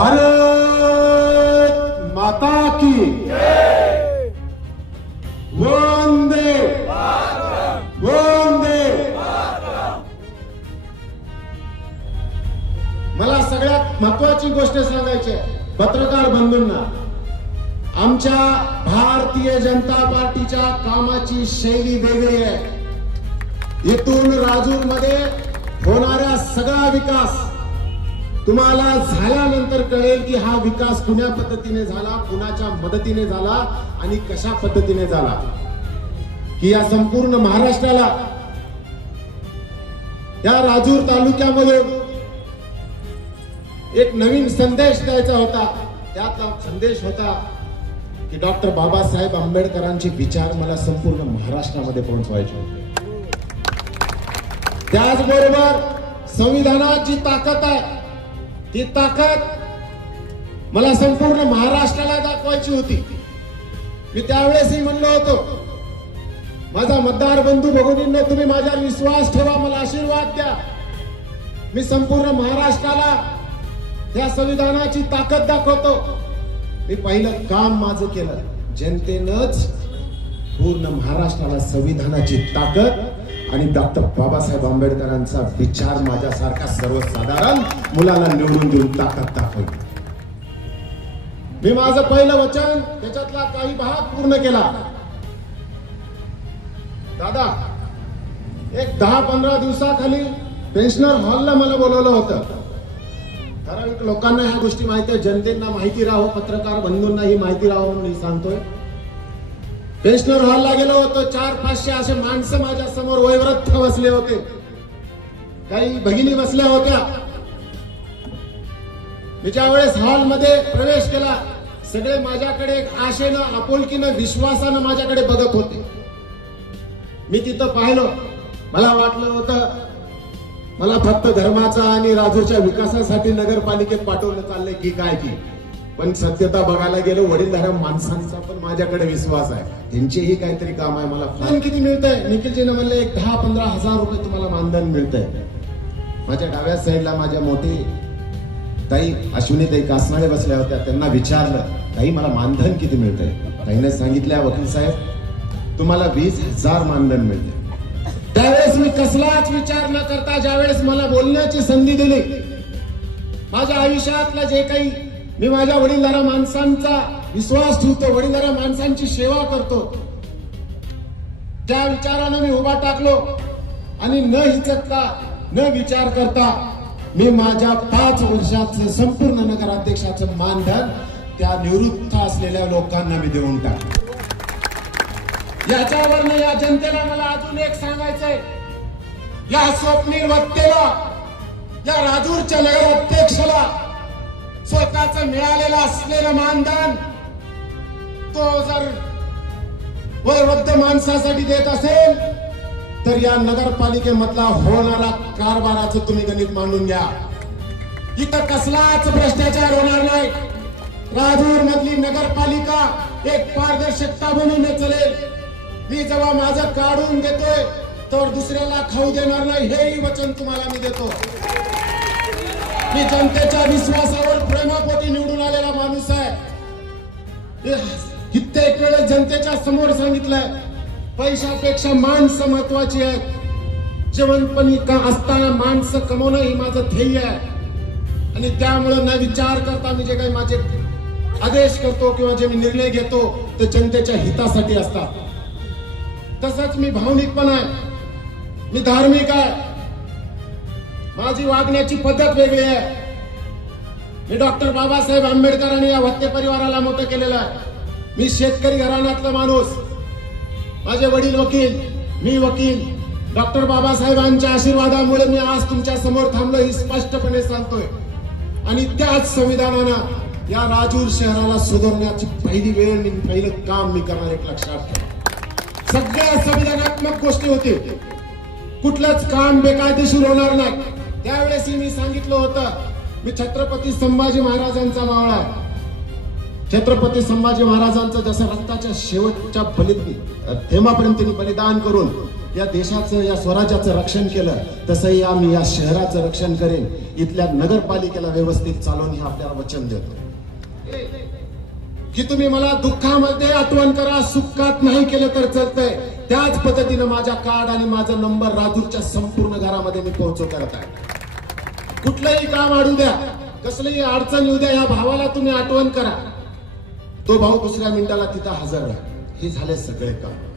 भारत माता की वंदे वंदे। मला सगळ्यात महत्वाची गोष्ट सांगायची आहे पत्रकार बंधूंना, आमच्या भारतीय जनता पार्टीच्या कामाची शैली वेगळी आहे। इथून राजूर मध्ये होणारा सगळा विकास तुम्हाला झाल्यानंतर कळेल की हा विकास कुण्या पद्धतीने झाला, कुणाच्या मदतीने झाला आणि कशा पद्धतीने झाला। की या संपूर्ण महाराष्ट्राला या राजूर तालुक्यामध्ये एक नवीन संदेश द्यायचा होता। त्यातला संदेश होता की डॉक्टर बाबासाहेब आंबेडकरांचे विचार मला संपूर्ण महाराष्ट्रामध्ये पोहोचवायचे होते। त्याचबरोबर संविधानाची ताकद आहे, ती ताकद मला संपूर्ण महाराष्ट्राला दाखवायची होती। मी त्यावेळेसही म्हणलो होतो, माझा मतदार बंधू भगिनींनो, तुम्ही माझ्यावर विश्वास ठेवा, मला आशीर्वाद द्या। मी संपूर्ण महाराष्ट्राला त्या संविधानाची ताकद दाखवतो। मी पहिलं काम माझं केलं, जनतेनंच पूर्ण महाराष्ट्राला संविधानाची ताकद आणि डॉक्टर बाबासाहेब आंबेडकरांचा विचार माझ्यासारखा सर्वसाधारण मुलाला निवडून देऊन ताकद दाखवली। मी माझं पहिलं वचन त्याच्यातला काही भाग पूर्ण केला। दादा, एक 10-15 दिवसाखाली पेन्शनर हॉलला मला बोलवलं होतं। ठराविक लोकांना ह्या गोष्टी माहिती आहे, जनतेला माहिती राहावं, पत्रकार बंधूंना ही माहिती राहावं म्हणून सांगतोय। पेन्शनर हॉलला गेलो होतो, 400-500 असे माणसं माझ्या समोर वयोवृद्ध बसले होते, काही भगिनी बसल्या होत्या। मी ज्या वेळेस हॉल मध्ये प्रवेश केला, सगळे माझ्याकडे एक आशेनं, आपुलकीनं, विश्वासानं माझ्याकडे बघत होते। मी तिथं पाहिलं, मला वाटलं होतं मला फक्त धर्माचा आणि राजूरच्या विकासासाठी नगरपालिकेत पाठवलं चाललंय की काय की, पण सत्यता बघायला गेलो, वडीलधाऱ्या माणसांचा पण माझ्याकडे विश्वास आहे, त्यांचेही काहीतरी काम आहे। मला मानधन किती मिळतंय? निखिलजीने म्हणले एक 10-15 हजार रुपये तुम्हाला मानधन मिळतंय। माझ्या डाव्या साईडला माझ्या मोठी ताई अश्विनीताई कासनाळे बसल्या होत्या, त्यांना विचारलं, ताई मला मानधन किती मिळतंय? ताईने सांगितलं, वकील साहेब तुम्हाला 20,000 मानधन मिळते। त्यावेळेस मी कसलाच विचार न करता ज्यावेळेस मला बोलण्याची संधी दिली, माझ्या आयुष्यातला जे काही मी माझ्या वडीलधाऱ्या माणसांचा विश्वास ठेवतो, वडीलधाऱ्या माणसांची सेवा करतो, त्या विचारानं मी उभा टाकलो आणि न हिचकता न विचार करता मी माझ्या 5 वर्षाचं संपूर्ण नगराध्यक्षाचं मानधन त्या निवृत्त असलेल्या लोकांना मी देऊन टाकलं। याच्यावरनं या जनतेला मला अजून एक सांगायचंय, या स्वप्नील वक्तेला, या राजूरच्या नगराध्यक्षाला स्वतःच मिळालेलं असलेलं मानधन तो जर वयोवृद्ध माणसासाठी देत असेल तर या नगरपालिकेमधला होणारा कारभाराचं तुम्ही गणित मांडून घ्या। इथं कसलाच भ्रष्टाचार होणार नाही। राजूर मधली नगरपालिका एक पारदर्शकता म्हणून चलेल। मी जेव्हा माझं काढून देतोय तर दुसऱ्याला खाऊ देणार नाही, हेही वचन तुम्हाला मी देतो। मी जनतेच्या विश्वासावर प्रेमापोटी निवडून आलेला माणूस आहे। कित्येक वेळेस जनतेच्या समोर सांगितलंय, पैशापेक्षा माणसं महत्वाची आहेत। जिवंतपणी का असताना माणसं कमवणं ही माझं ध्येय आहे आणि त्यामुळे न विचार करता मी जे काही माझे आदेश करतो किंवा जे मी निर्णय घेतो ते जनतेच्या हितासाठी असतात। तसंच मी भावनिक पण आहे, मी धार्मिक आहे, माझी वागण्याची पद्धत वेगळी आहे। मी डॉक्टर बाबासाहेब आंबेडकरांनी या वत्ते परिवाराला मोठं केलेलं आहे। मी शेतकरी घराण्यातला माणूस, माझे वडील वकील, मी वकील। डॉक्टर बाबासाहेबांच्या आशीर्वादामुळे मी आज तुमच्या समोर थांबलो ही स्पष्टपणे सांगतोय। आणि त्याच संविधानानं या राजूर शहराला सुधारण्याची पहिली वेळ आणि पहिलं काम मी करणार, एक लक्षात ठेवा। सगळ्या संविधानात्मक गोष्टी होतील, कुठलंच काम बेकायदेशीर होणार नाही। त्यावेळेसही मी सांगितलं होतं, मी छत्रपती संभाजी महाराजांचा मावळा आहे। छत्रपती संभाजी महाराजांचं जसं रक्ताच्या शेवटच्या थेंबापर्यंत त्यांनी बलिदान करून या देशाचं या स्वराज्याचं रक्षण केलं तसंही आम्ही या शहराचं रक्षण करेन. इथल्या नगरपालिकेला व्यवस्थित चालवून हे आपल्याला वचन देतो की तुम्ही मला दुःखामध्ये आठवण करा, सुखात नाही केलं तर चालतंय. त्याच पद्धतीनं माझ्या कार्ड आणि माझा नंबर राजूरच्या संपूर्ण घरामध्ये मी पोहोचव करत आहे. कुठलंही काम अडू द्या, कसलीही अडचण येऊ द्या, या भावाला तुम्ही आठवण करा. तो भाऊ दुसऱ्या मिनिटाला तिथं हजर राहा. हे झाले सगळे काम.